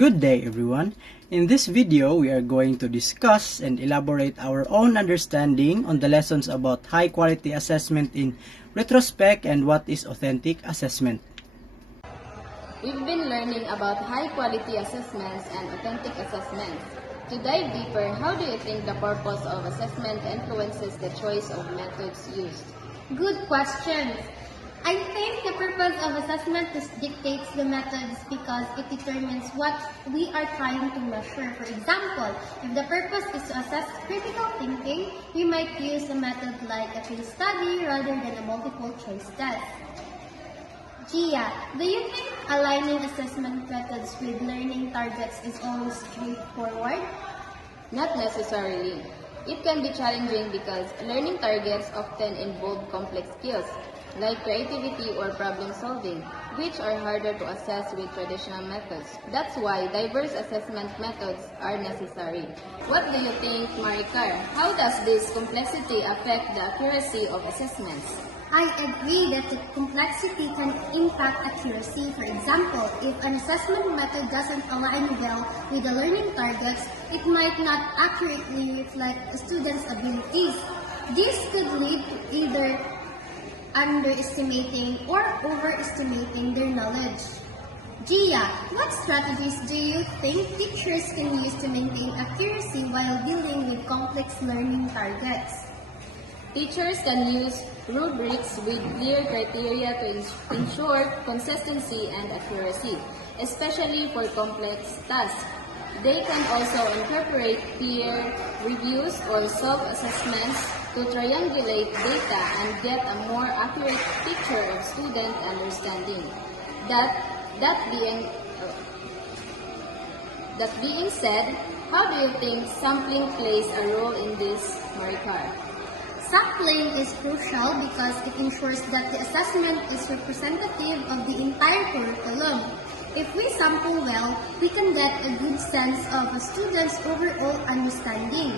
Good day everyone. In this video, we are going to discuss and elaborate our own understanding on the lessons about high quality assessment in retrospect and what is authentic assessment. We've been learning about high quality assessments and authentic assessments. To dive deeper, how do you think the purpose of assessment influences the choice of methods used? Good question. I think the purpose of assessment dictates the methods because it determines what we are trying to measure. For example, if the purpose is to assess critical thinking, we might use a method like a case study rather than a multiple choice test. Gia, do you think aligning assessment methods with learning targets is always straightforward? Not necessarily. It can be challenging because learning targets often involve complex skills, like creativity or problem solving, which are harder to assess with traditional methods. That's why diverse assessment methods are necessary. What do you think, Maricar? How does this complexity affect the accuracy of assessments? I agree that the complexity can impact accuracy. For example, if an assessment method doesn't align well with the learning targets, it might not accurately reflect a student's abilities. This could lead to either underestimating or overestimating their knowledge. Gia, what strategies do you think teachers can use to maintain accuracy while dealing with complex learning targets? Teachers can use rubrics with clear criteria to ensure consistency and accuracy, especially for complex tasks. They can also incorporate peer reviews or self-assessments to triangulate data and get a more accurate picture of student understanding. That being said, how do you think sampling plays a role in this, Maricar? Sampling is crucial because it ensures that the assessment is representative of the entire curriculum. If we sample well, we can get a good sense of a student's overall understanding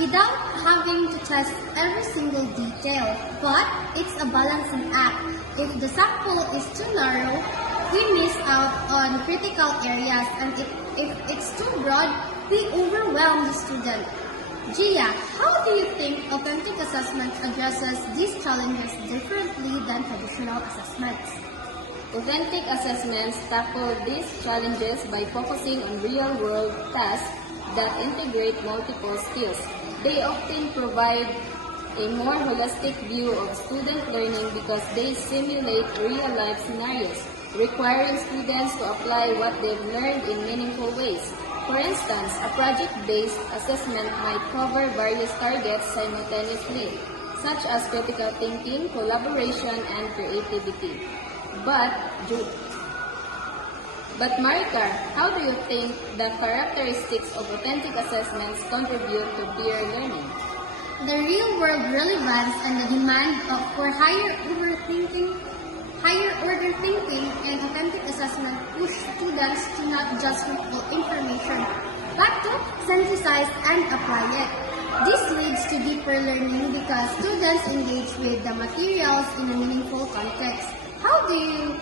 without having to test every single detail. But it's a balancing act. If the sample is too narrow, we miss out on critical areas, and if it's too broad, we overwhelm the student. Gia, how do you think authentic assessment addresses these challenges differently than traditional assessments? Authentic assessments tackle these challenges by focusing on real-world tasks that integrate multiple skills. They often provide a more holistic view of student learning because they simulate real-life scenarios, requiring students to apply what they've learned in meaningful ways. For instance, a project-based assessment might cover various targets simultaneously, such as critical thinking, collaboration, and creativity. But Maricar, how do you think the characteristics of authentic assessments contribute to peer learning? The real-world relevance and the demand for higher order thinking and authentic assessment push students to not just recall information, but to synthesize and apply it. This leads to deeper learning because students engage with the materials in a meaningful context. How do you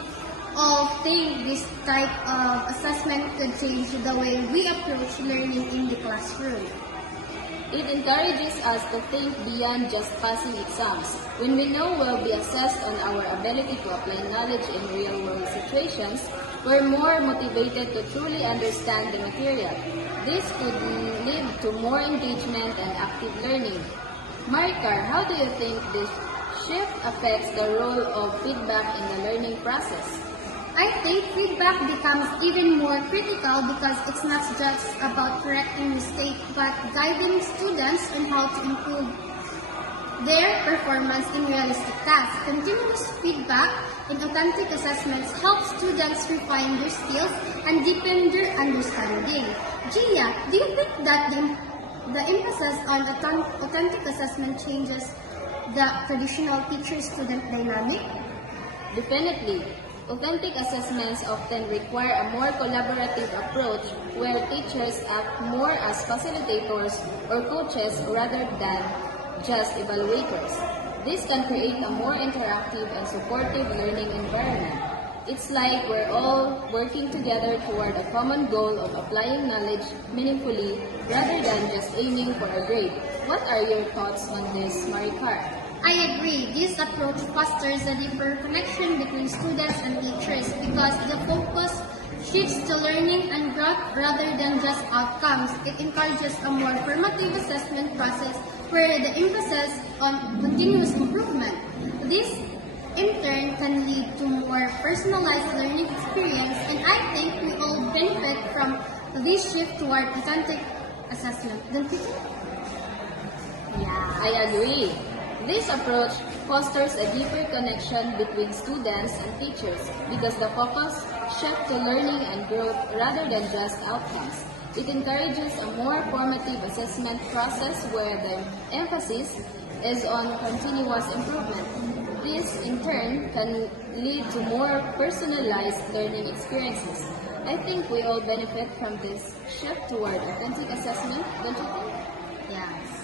all think this type of assessment could change the way we approach learning in the classroom? It encourages us to think beyond just passing exams. When we know we'll be assessed on our ability to apply knowledge in real-world situations, we're more motivated to truly understand the material. This could lead to more engagement and active learning. Maricar, how do you think this shift affects the role of feedback in the learning process? I think feedback becomes even more critical because it's not just about correcting mistakes but guiding students on how to improve their performance in realistic tasks. Continuous feedback in authentic assessments helps students refine their skills and deepen their understanding. Gia, do you think that the emphasis on authentic assessment changes the traditional teacher-student dynamic? Definitely. Authentic assessments often require a more collaborative approach where teachers act more as facilitators or coaches rather than just evaluators. This can create a more interactive and supportive learning environment. It's like we're all working together toward a common goal of applying knowledge meaningfully rather than just aiming for a grade. What are your thoughts on this, Maricar? I agree. This approach fosters a deeper connection between students and teachers because the focus shifts to learning and growth rather than just outcomes. It encourages a more formative assessment process where the emphasis on continuous improvement. This in turn can lead to more personalized learning experience, and I think we all benefit from this shift toward authentic assessment. Don't you think? I agree. This approach fosters a deeper connection between students and teachers because the focus shifts to learning and growth rather than just outcomes. It encourages a more formative assessment process where the emphasis is on continuous improvement. This, in turn, can lead to more personalized learning experiences. I think we all benefit from this shift toward authentic assessment, don't you think? Yes.